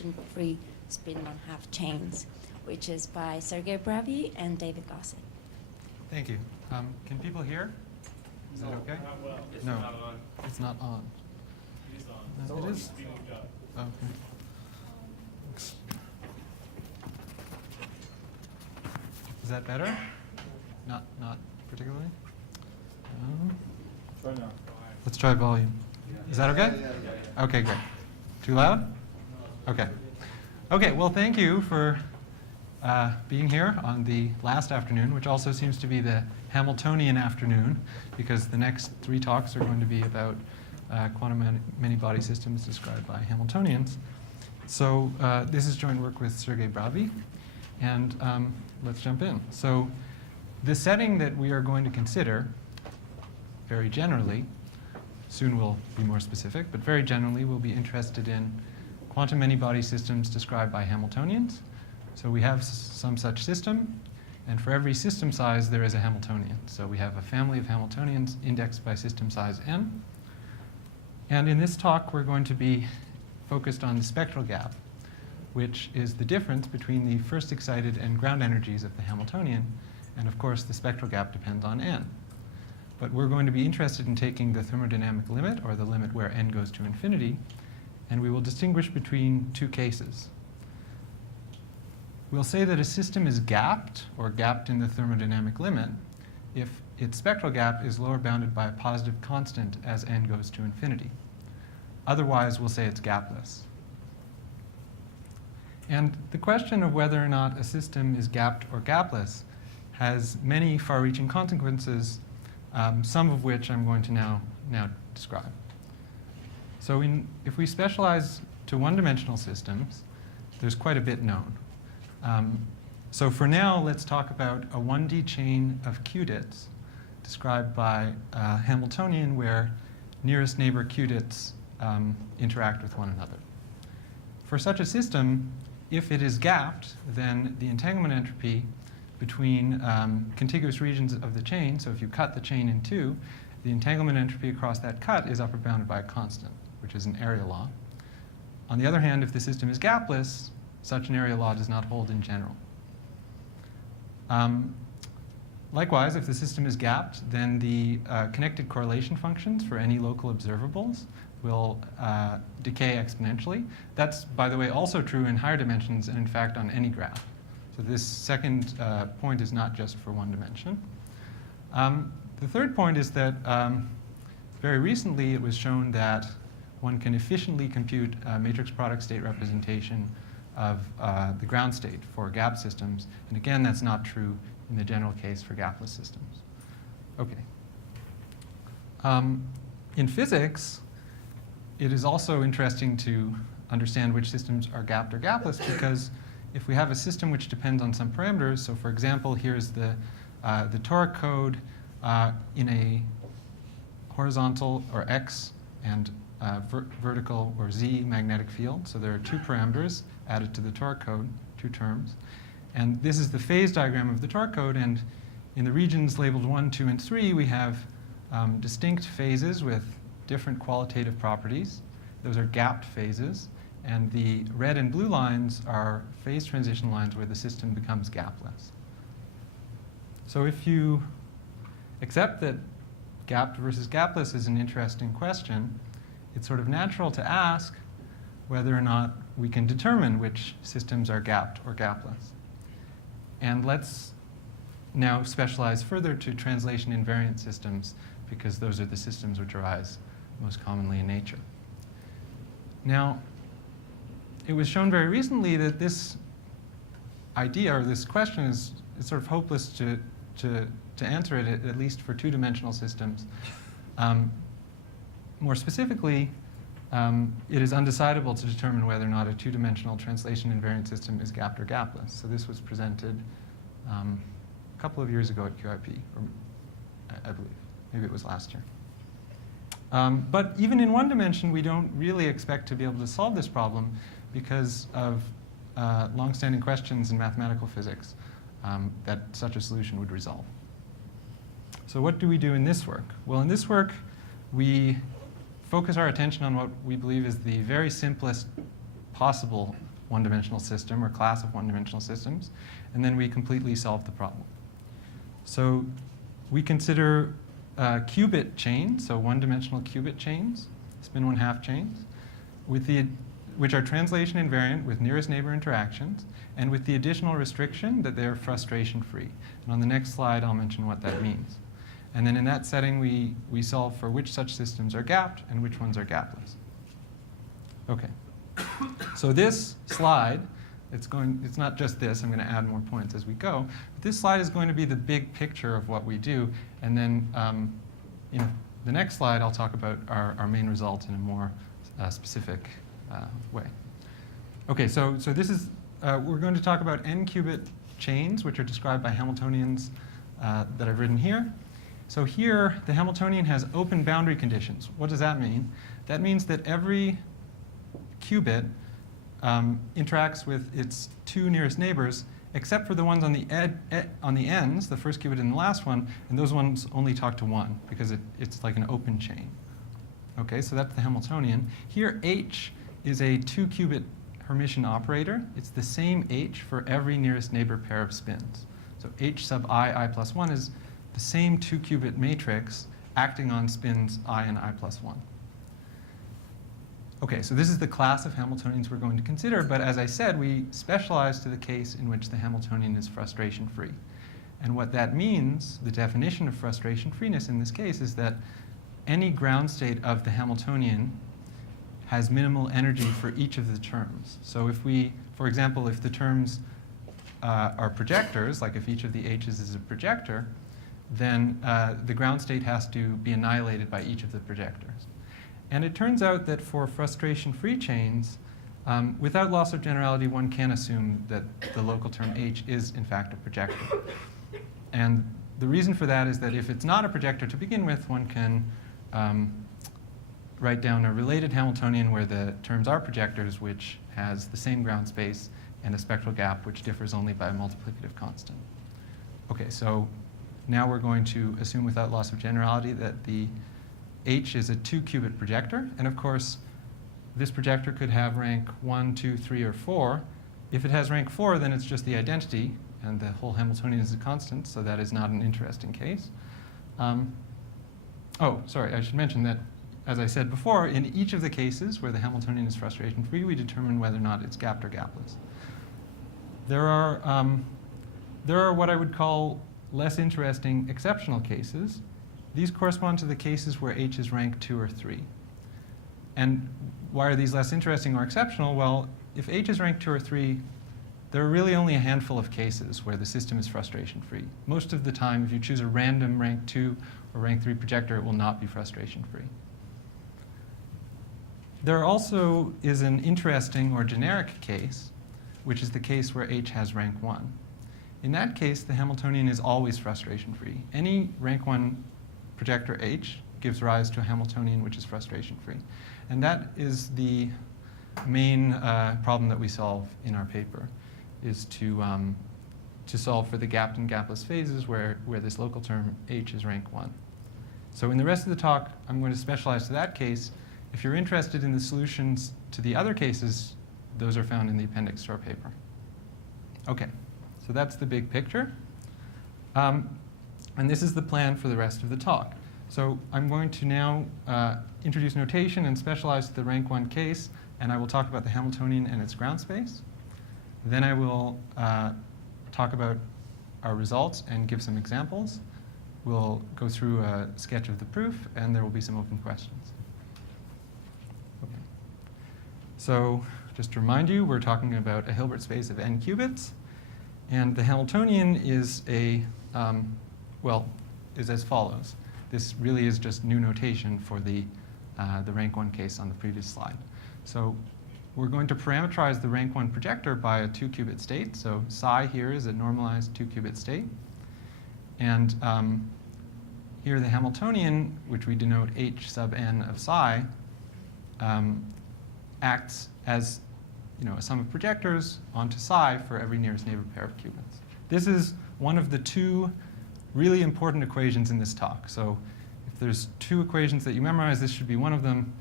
dimension-free spin-1 half chains, which is by Sergey Bravyi and David Gosset. Thank you. Can people hear? Is that okay? Not well. It's No. not on. It's not on. It is on. No, it is. It's being moved up. Okay. Is that better? Not particularly. Try now. Let's try volume. Is that okay? Okay, great. Too loud? Okay. Okay. Well, thank you for being here on the last afternoon, which also seems to be the Hamiltonian afternoon, because the next 3 talks are going to be about quantum many-body systems described by Hamiltonians. So this is joint work with Sergey Bravyi, and let's jump in. So the setting that we are going to consider, very generally, soon we'll be more specific, but very generally we'll be interested in quantum many-body systems described by Hamiltonians. So we have some such system, and for every system size there is a Hamiltonian. So we have a family of Hamiltonians indexed by system size n. And in this talk we're going to be focused on the spectral gap, which is the difference between the first excited and ground energies of the Hamiltonian. And of course the spectral gap depends on n. But we're going to be interested in taking the thermodynamic limit, or the limit where n goes to infinity, and we will distinguish between 2 cases. We'll say that a system is gapped, or gapped in the thermodynamic limit, if its spectral gap is lower bounded by a positive constant as n goes to infinity. Otherwise, we'll say it's gapless. And the question of whether or not a system is gapped or gapless has many far-reaching consequences, some of which I'm going to now describe. So if we specialize to one-dimensional systems, there's quite a bit known. So for now, let's talk about a 1D chain of qubits described by Hamiltonian, where nearest neighbor qubits interact with one another. For such a system, if it is gapped, then the entanglement entropy between contiguous regions of the chain, so if you cut the chain in 2, the entanglement entropy across that cut is upper bounded by a constant, which is an area law. On the other hand, if the system is gapless, such an area law does not hold in general. Likewise, if the system is gapped, then the connected correlation functions for any local observables will decay exponentially. That's, by the way, also true in higher dimensions and, in fact, on any graph. So this second point is not just for one dimension. The third point is that very recently it was shown that one can efficiently compute a matrix product state representation of the ground state for gap systems. And again, that's not true in the general case for gapless systems. Okay. In physics, it is also interesting to understand which systems are gapped or gapless, because if we have a system which depends on some parameters, so for example, here's the toric code in a horizontal or x and vertical or z magnetic field. So there are 2 parameters added to the toric code, 2 terms. And this is the phase diagram of the toric code. And in the regions labeled 1, 2, and 3, we have distinct phases with different qualitative properties. Those are gapped phases. And the red and blue lines are phase transition lines where the system becomes gapless. So if you accept that gapped versus gapless is an interesting question, it's sort of natural to ask whether or not we can determine which systems are gapped or gapless. And let's now specialize further to translation invariant systems, because those are the systems which arise most commonly in nature. Now, it was shown very recently that this idea, or this question, is sort of hopeless to answer it, at least for 2-dimensional systems. More specifically, it is undecidable to determine whether or not a 2-dimensional translation invariant system is gapped or gapless. So this was presented a couple of years ago at QIP, or I believe. Maybe it was last year. But even in 1 dimension, we don't really expect to be able to solve this problem because of long-standing questions in mathematical physics that such a solution would resolve. So what do we do in this work? Well, in this work, we focus our attention on what we believe is the very simplest possible one-dimensional system or class of one-dimensional systems, and then we completely solve the problem. So we consider qubit chains, so one-dimensional qubit chains, spin-1 half chains, which are translation invariant with nearest neighbor interactions, and with the additional restriction that they're frustration-free. And on the next slide, I'll mention what that means. And then in that setting, we solve for which such systems are gapped and which ones are gapless. Okay. So this slide, it's not just this. I'm going to add more points as we go. But this slide is going to be the big picture of what we do. And then in the next slide, I'll talk about our main results in a more specific way. Okay, so this is, we're going to talk about n-qubit chains, which are described by Hamiltonians that I've written here. So here, the Hamiltonian has open boundary conditions. What does that mean? That means that every qubit interacts with its two nearest neighbors, except for the ones on the ends, the first qubit and the last one, and those ones only talk to one, because it's like an open chain. Okay, so that's the Hamiltonian. Here, H is a 2-qubit Hermitian operator. It's the same H for every nearest neighbor pair of spins. So H sub I plus 1 is the same 2-qubit matrix acting on spins I and I plus 1. Okay, so this is the class of Hamiltonians we're going to consider, but as I said, we specialize to the case in which the Hamiltonian is frustration-free. And what that means, the definition of frustration-freeness in this case, is that any ground state of the Hamiltonian has minimal energy for each of the terms. So if we, for example, if the terms are projectors, like if each of the H's is a projector, then the ground state has to be annihilated by each of the projectors. And it turns out that for frustration-free chains, without loss of generality, one can assume that the local term H is, in fact, a projector. And the reason for that is that if it's not a projector to begin with, one can write down a related Hamiltonian where the terms are projectors, which has the same ground space and a spectral gap, which differs only by a multiplicative constant. Okay, so now we're going to assume without loss of generality that the H is a 2-qubit projector. And of course, this projector could have rank 1, 2, 3, or 4. If it has rank 4, then it's just the identity, and the whole Hamiltonian is a constant, so that is not an interesting case. Oh, sorry, I should mention that, as I said before, in each of the cases where the Hamiltonian is frustration-free, we determine whether or not it's gapped or gapless. There are what I would call less interesting exceptional cases. These correspond to the cases where H is rank 2 or 3. And why are these less interesting or exceptional? Well, if H is rank 2 or 3, there are really only a handful of cases where the system is frustration-free. Most of the time, if you choose a random rank 2 or rank 3 projector, it will not be frustration-free. There also is an interesting or generic case, which is the case where H has rank 1. In that case, the Hamiltonian is always frustration-free. Any rank 1 projector H gives rise to a Hamiltonian which is frustration-free. And that is the main problem that we solve in our paper, is to solve for the gapped and gapless phases where this local term H is rank 1. So in the rest of the talk, I'm going to specialize to that case. If you're interested in the solutions to the other cases, those are found in the appendix to our paper. Okay, so that's the big picture. And this is the plan for the rest of the talk. So I'm going to now introduce notation and specialize to the rank 1 case, and I will talk about the Hamiltonian and its ground space. Then I will talk about our results and give some examples. We'll go through a sketch of the proof, and there will be some open questions. Okay. So just to remind you, we're talking about a Hilbert space of n qubits. And the Hamiltonian is is as follows. This really is just new notation for the rank 1 case on the previous slide. So we're going to parameterize the rank 1 projector by a 2-qubit state. So psi here is a normalized 2-qubit state. And here the Hamiltonian, which we denote h sub n of psi, acts as a sum of projectors onto psi for every nearest neighbor pair of qubits. This is one of the two really important equations in this talk. So if there's two equations that you memorize, this should be one of them,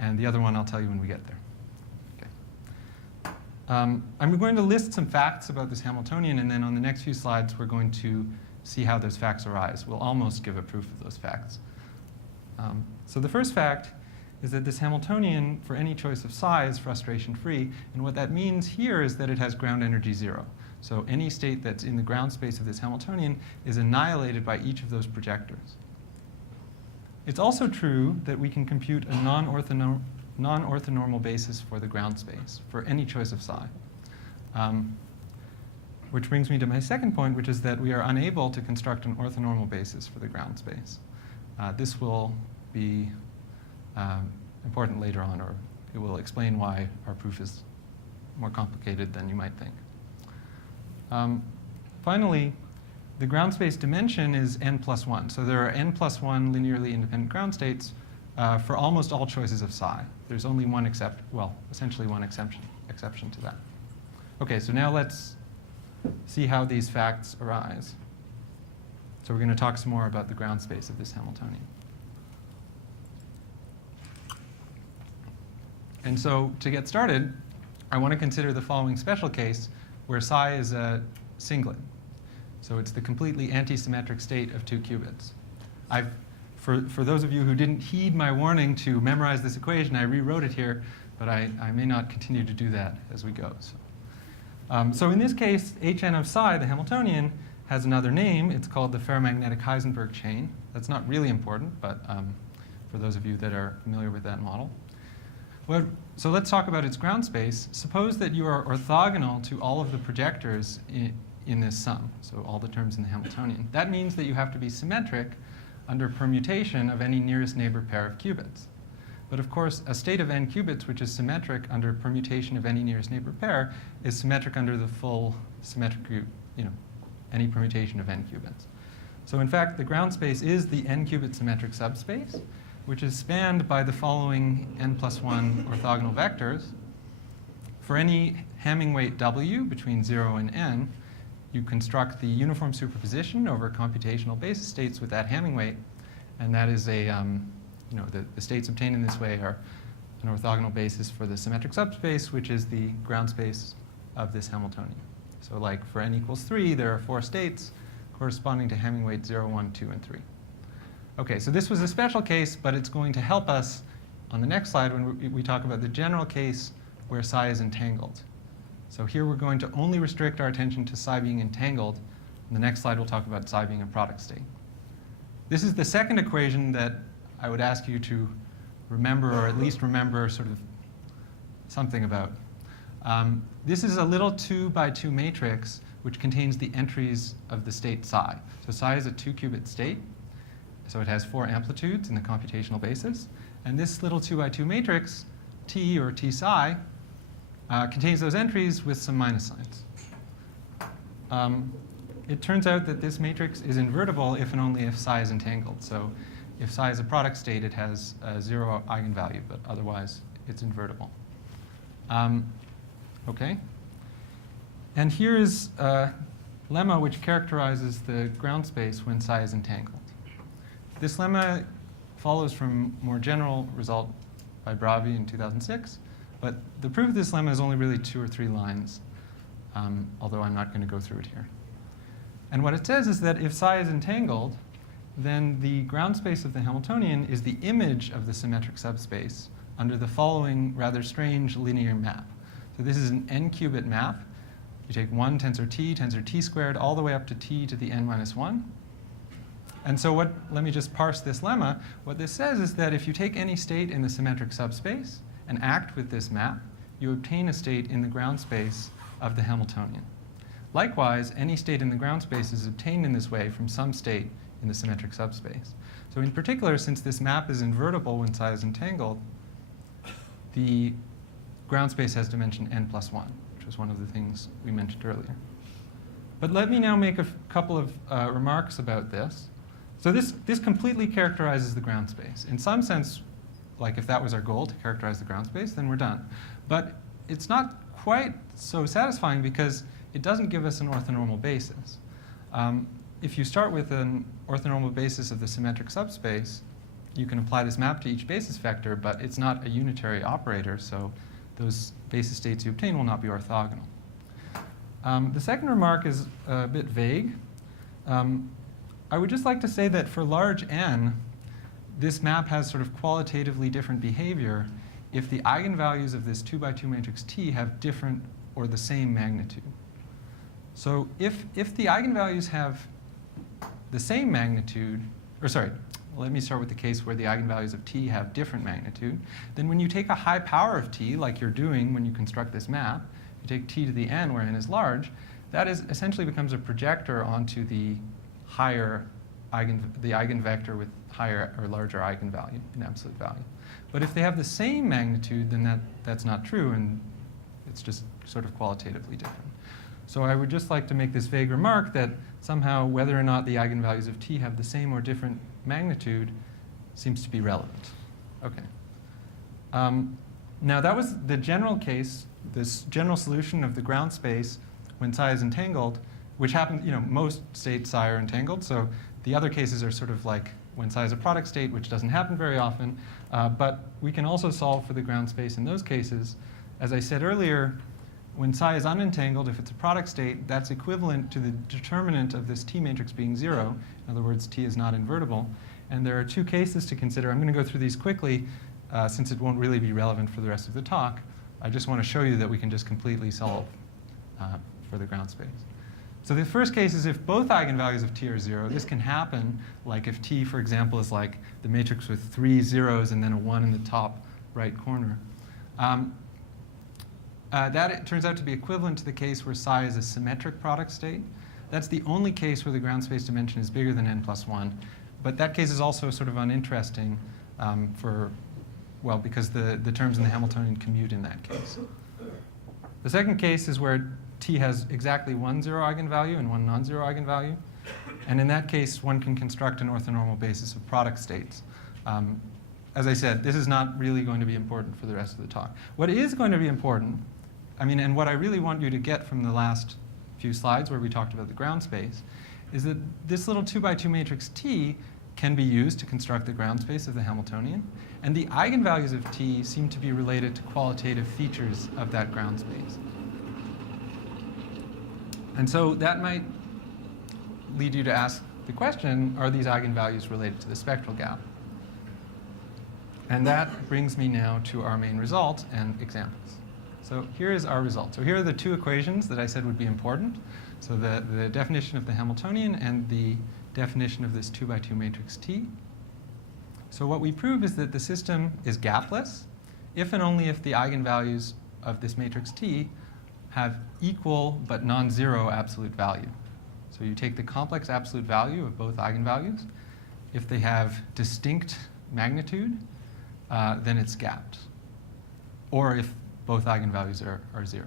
and the other one I'll tell you when we get there. Okay. I'm going to list some facts about this Hamiltonian, and then on the next few slides, we're going to see how those facts arise. We'll almost give a proof of those facts. So the first fact is that this Hamiltonian, for any choice of psi, is frustration-free. And what that means here is that it has ground energy 0. So any state that's in the ground space of this Hamiltonian is annihilated by each of those projectors. It's also true that we can compute a non-orthonormal basis for the ground space for any choice of psi. Which brings me to my second point, which is that we are unable to construct an orthonormal basis for the ground space. This will be important later on, or it will explain why our proof is more complicated than you might think. Finally, the ground space dimension is n+1. So there are n+1 linearly independent ground states for almost all choices of psi. There's only one essentially one exception to that. Okay, so now let's see how these facts arise. So we're going to talk some more about the ground space of this Hamiltonian. And so to get started, I want to consider the following special case where psi is a singlet. So it's the completely anti-symmetric state of 2 qubits. For those of you who didn't heed my warning to memorize this equation, I rewrote it here, but I may not continue to do that as we go. So in this case, Hn of psi, the Hamiltonian, has another name. It's called the ferromagnetic Heisenberg chain. That's not really important, but for those of you that are familiar with that model. So let's talk about its ground space. Suppose that you are orthogonal to all of the projectors in this sum, so all the terms in the Hamiltonian. That means that you have to be symmetric under permutation of any nearest neighbor pair of qubits. But of course, a state of n qubits, which is symmetric under permutation of any nearest neighbor pair, is symmetric under the full symmetric group, any permutation of n qubits. So in fact, the ground space is the n qubit symmetric subspace, which is spanned by the following n+1 orthogonal vectors. For any Hamming weight w between 0 and n, you construct the uniform superposition over computational basis states with that Hamming weight, and that is the states obtained in this way are an orthogonal basis for the symmetric subspace, which is the ground space of this Hamiltonian. So like for n equals 3, there are 4 states corresponding to Hamming weight 0, 1, 2, and 3. Okay, so this was a special case, but it's going to help us on the next slide when we talk about the general case where psi is entangled. So here we're going to only restrict our attention to psi being entangled. In the next slide, we'll talk about psi being a product state. This is the second equation that I would ask you to remember, or at least remember sort of something about. This is a little 2 by 2 matrix which contains the entries of the state psi. So psi is a 2-qubit state. So it has 4 amplitudes in the computational basis. And this little 2 by 2 matrix, T or T psi, contains those entries with some minus signs. It turns out that this matrix is invertible if and only if psi is entangled. So if psi is a product state, it has a 0 eigenvalue, but otherwise it's invertible. Okay. And here is a lemma which characterizes the ground space when psi is entangled. This lemma follows from more general result by Bravyi in 2006, but the proof of this lemma is only really 2 or 3 lines, although I'm not going to go through it here. And what it says is that if psi is entangled, then the ground space of the Hamiltonian is the image of the symmetric subspace under the following rather strange linear map. So this is an n-qubit map. You take 1 tensor t squared, all the way up to t to the n-1. And so let me just parse this lemma. What this says is that if you take any state in the symmetric subspace and act with this map, you obtain a state in the ground space of the Hamiltonian. Likewise, any state in the ground space is obtained in this way from some state in the symmetric subspace. So in particular, since this map is invertible when psi is entangled, the ground space has dimension n+1, which was one of the things we mentioned earlier. But let me now make a couple of remarks about this. So this completely characterizes the ground space. In some sense, like if that was our goal, to characterize the ground space, then we're done. But it's not quite so satisfying because it doesn't give us an orthonormal basis. If you start with an orthonormal basis of the symmetric subspace, you can apply this map to each basis vector, but it's not a unitary operator, so those basis states you obtain will not be orthogonal. The second remark is a bit vague. I would just like to say that for large n, this map has sort of qualitatively different behavior if the eigenvalues of this 2 by 2 matrix T have different or the same magnitude. So if the eigenvalues have the same magnitude, or sorry, let me start with the case where the eigenvalues of T have different magnitude, then when you take a high power of T, like you're doing when you construct this map, you take T to the n where n is large, that is essentially becomes a projector onto the higher the eigenvector with higher or larger eigenvalue in absolute value. But if they have the same magnitude, then that's not true, and it's just sort of qualitatively different. So I would just like to make this vague remark that somehow whether or not the eigenvalues of T have the same or different magnitude seems to be relevant. Okay. Now that was the general case, this general solution of the ground space when psi is entangled, which happens, most states psi are entangled. So the other cases are sort of like when psi is a product state, which doesn't happen very often. But we can also solve for the ground space in those cases. As I said earlier, when psi is unentangled, if it's a product state, that's equivalent to the determinant of this T matrix being 0. In other words, T is not invertible. And there are two cases to consider. I'm going to go through these quickly, since it won't really be relevant for the rest of the talk. I just want to show you that we can just completely solve for the ground space. So the first case is if both eigenvalues of T are 0. This can happen, like if T, for example, is like the matrix with 3 zeros and then a 1 in the top right corner. That it turns out to be equivalent to the case where psi is a symmetric product state. That's the only case where the ground space dimension is bigger than n plus 1. But that case is also sort of uninteresting because the terms in the Hamiltonian commute in that case. The second case is where T has exactly one zero eigenvalue and one non-zero eigenvalue. And in that case, one can construct an orthonormal basis of product states. As I said, this is not really going to be important for the rest of the talk. What is going to be important, and what I really want you to get from the last few slides where we talked about the ground space, is that this little 2 by 2 matrix T can be used to construct the ground space of the Hamiltonian. And the eigenvalues of T seem to be related to qualitative features of that ground space. And so that might lead you to ask the question, are these eigenvalues related to the spectral gap? And that brings me now to our main result and examples. So here is our result. So here are the two equations that I said would be important. So the definition of the Hamiltonian and the definition of this 2 by 2 matrix T. So what we prove is that the system is gapless if and only if the eigenvalues of this matrix T have equal but non-zero absolute value. So you take the complex absolute value of both eigenvalues. If they have distinct magnitude, then it's gapped. Or if both eigenvalues are 0.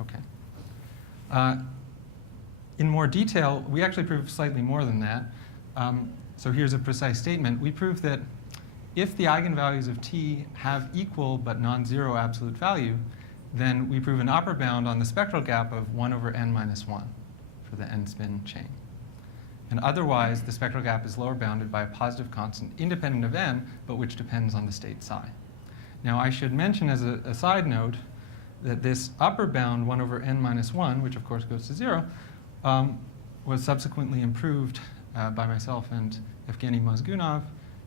Okay. In more detail, we actually prove slightly more than that. So here's a precise statement. We prove that if the eigenvalues of T have equal but non-zero absolute value, then we prove an upper bound on the spectral gap of 1 over n minus 1 for the n-spin chain. And otherwise, the spectral gap is lower bounded by a positive constant independent of n, but which depends on the state psi. Now, I should mention as a side note that this upper bound, 1 over n minus 1, which of course goes to 0, was subsequently improved by myself and Evgeny Mozgunov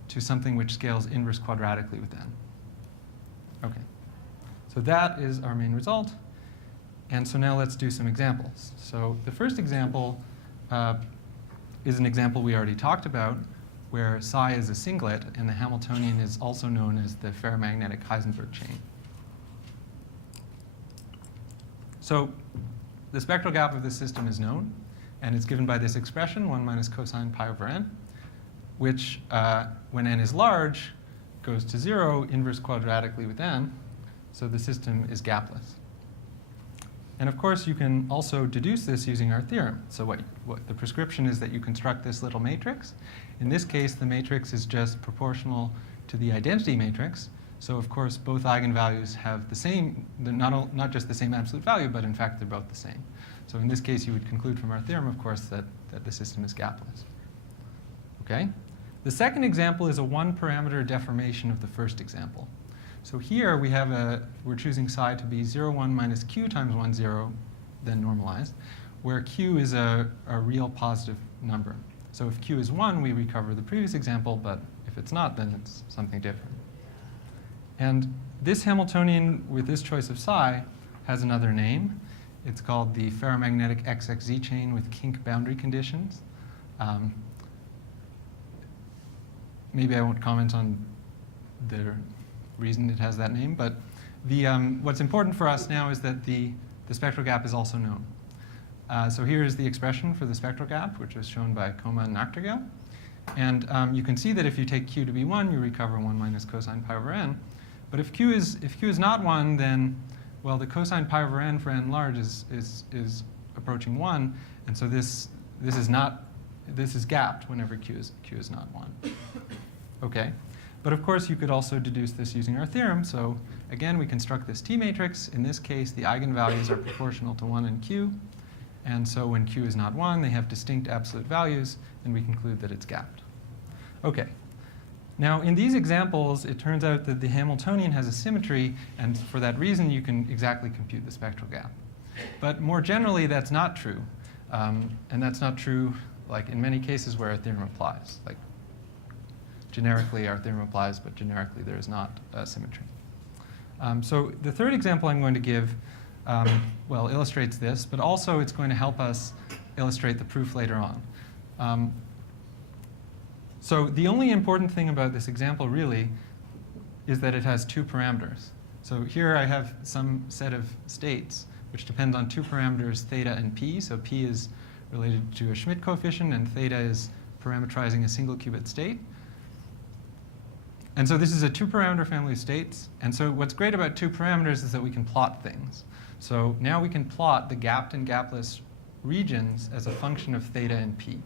to something which scales inverse quadratically with n. Okay. So that is our main result. And so now let's do some examples. So the first example is an example we already talked about, where psi is a singlet, and the Hamiltonian is also known as the ferromagnetic Heisenberg chain. So the spectral gap of this system is known, and it's given by this expression, 1 minus cosine pi over n, which, when n is large, goes to 0 inverse quadratically with n, so the system is gapless. And of course, you can also deduce this using our theorem. So what the prescription is that you construct this little matrix. In this case, the matrix is just proportional to the identity matrix. So of course, both eigenvalues have the same, not just the same absolute value, but in fact, they're both the same. So in this case, you would conclude from our theorem, of course, that the system is gapless. Okay? The second example is a one-parameter deformation of the first example. So here we're choosing psi to be 0, 1 minus q times 1, 0, then normalized, where q is a real positive number. So if q is 1, we recover the previous example, but if it's not, then it's something different. And this Hamiltonian with this choice of psi has another name. It's called the ferromagnetic XXZ chain with kink boundary conditions. Maybe I won't comment on the reason it has that name, but what's important for us now is that the spectral gap is also known. So here is the expression for the spectral gap, which was shown by Koma and Nachtergaele. And you can see that if you take q to be 1, you recover 1 minus cosine pi over n. But if q is not 1, then, well, the cosine pi over n for n large is approaching 1. And so this is gapped whenever q is not 1. OK. But of course, you could also deduce this using our theorem. So again, we construct this T matrix. In this case, the eigenvalues are proportional to 1 and q. And so when q is not 1, they have distinct absolute values, and we conclude that it's gapped. OK. Now, in these examples, it turns out that the Hamiltonian has a symmetry, and for that reason, you can exactly compute the spectral gap. But more generally, that's not true. And that's not true like in many cases where our theorem applies. Like generically, our theorem applies, but generically, there is not a symmetry. So the third example I'm going to give well, illustrates this, but also it's going to help us illustrate the proof later on. So the only important thing about this example really is that it has two parameters. So here I have some set of states which depend on two parameters, theta and p. So p is related to a Schmidt coefficient, and theta is parametrizing a single qubit state. And so this is a two-parameter family of states. And so what's great about two parameters is that we can plot things. So now we can plot the gapped and gapless regions as a function of theta and p.